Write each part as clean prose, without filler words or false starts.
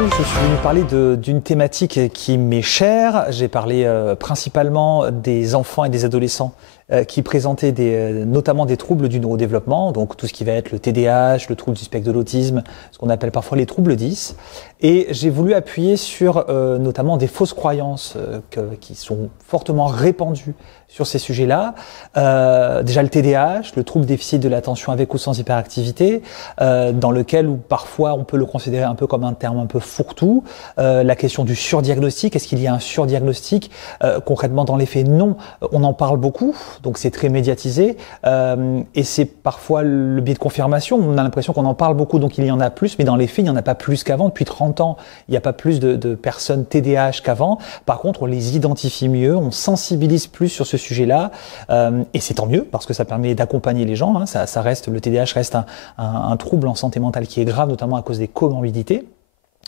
Aujourd'hui, je suis venu parler d'une thématique qui m'est chère. J'ai parlé principalement des enfants et des adolescents qui présentaient notamment des troubles du neurodéveloppement, donc tout ce qui va être le TDAH, le trouble du spectre de l'autisme, ce qu'on appelle parfois les troubles 10. Et j'ai voulu appuyer sur notamment des fausses croyances qui sont fortement répandues sur ces sujets-là. Déjà le TDAH, le trouble déficit de l'attention avec ou sans hyperactivité, dans lequel où parfois on peut le considérer un peu comme un terme un peu fourre-tout. La question du surdiagnostic, est-ce qu'il y a un surdiagnostic? Concrètement dans les faits, non. On en parle beaucoup, donc c'est très médiatisé, et c'est parfois le biais de confirmation. On a l'impression qu'on en parle beaucoup, donc il y en a plus, mais dans les faits, il n'y en a pas plus qu'avant. Depuis 30 ans, il n'y a pas plus de personnes TDAH qu'avant. Par contre, on les identifie mieux, on sensibilise plus sur ce sujet-là, et c'est tant mieux parce que ça permet d'accompagner les gens. Hein. Ça reste, le TDAH reste un trouble en santé mentale qui est grave, notamment à cause des comorbidités.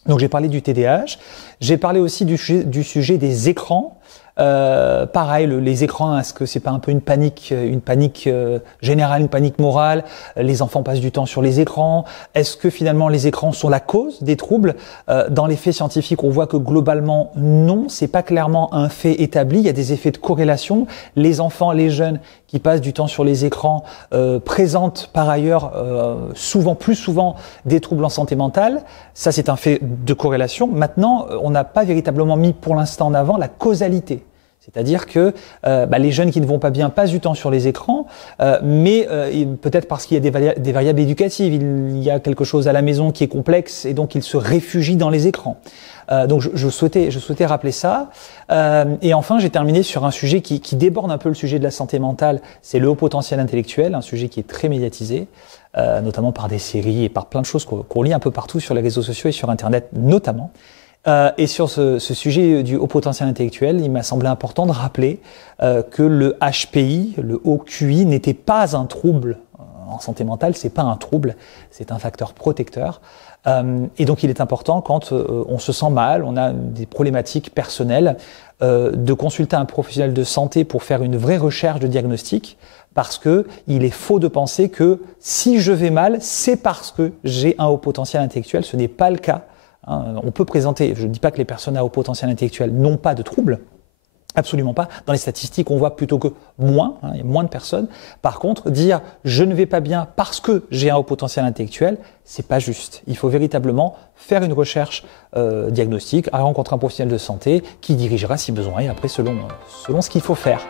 Donc j'ai parlé du TDAH, j'ai parlé aussi du sujet des écrans. Pareil, les écrans, est-ce que c'est pas un peu une panique générale, une panique morale? Les enfants passent du temps sur les écrans. Est-ce que finalement les écrans sont la cause des troubles? Dans les faits scientifiques, on voit que globalement non, c'est pas clairement un fait établi. Il y a des effets de corrélation. Les enfants, les jeunes qui passent du temps sur les écrans présentent par ailleurs plus souvent des troubles en santé mentale. Ça, c'est un fait de corrélation. Maintenant, on n'a pas véritablement mis pour l'instant en avant la causalité. C'est-à-dire que les jeunes qui ne vont pas bien passent du temps sur les écrans, mais peut-être parce qu'il y a des variables éducatives, il y a quelque chose à la maison qui est complexe et donc ils se réfugient dans les écrans. Donc je souhaitais rappeler ça. Et enfin, j'ai terminé sur un sujet qui déborde un peu le sujet de la santé mentale, c'est le haut potentiel intellectuel, un sujet qui est très médiatisé, notamment par des séries et par plein de choses qu'on lit un peu partout sur les réseaux sociaux et sur Internet notamment. Et sur ce sujet du haut potentiel intellectuel, il m'a semblé important de rappeler que le HPI, le haut QI, n'était pas un trouble en santé mentale, c'est pas un trouble, c'est un facteur protecteur. Et donc il est important quand on se sent mal, on a des problématiques personnelles, de consulter un professionnel de santé pour faire une vraie recherche de diagnostic, parce que il est faux de penser que si je vais mal, c'est parce que j'ai un haut potentiel intellectuel, ce n'est pas le cas. On peut présenter, je ne dis pas que les personnes à haut potentiel intellectuel n'ont pas de troubles, absolument pas. Dans les statistiques, on voit plutôt que moins, il y a moins de personnes. Par contre, dire je ne vais pas bien parce que j'ai un haut potentiel intellectuel, c'est pas juste. Il faut véritablement faire une recherche diagnostique, rencontrer un professionnel de santé qui dirigera si besoin et après selon ce qu'il faut faire.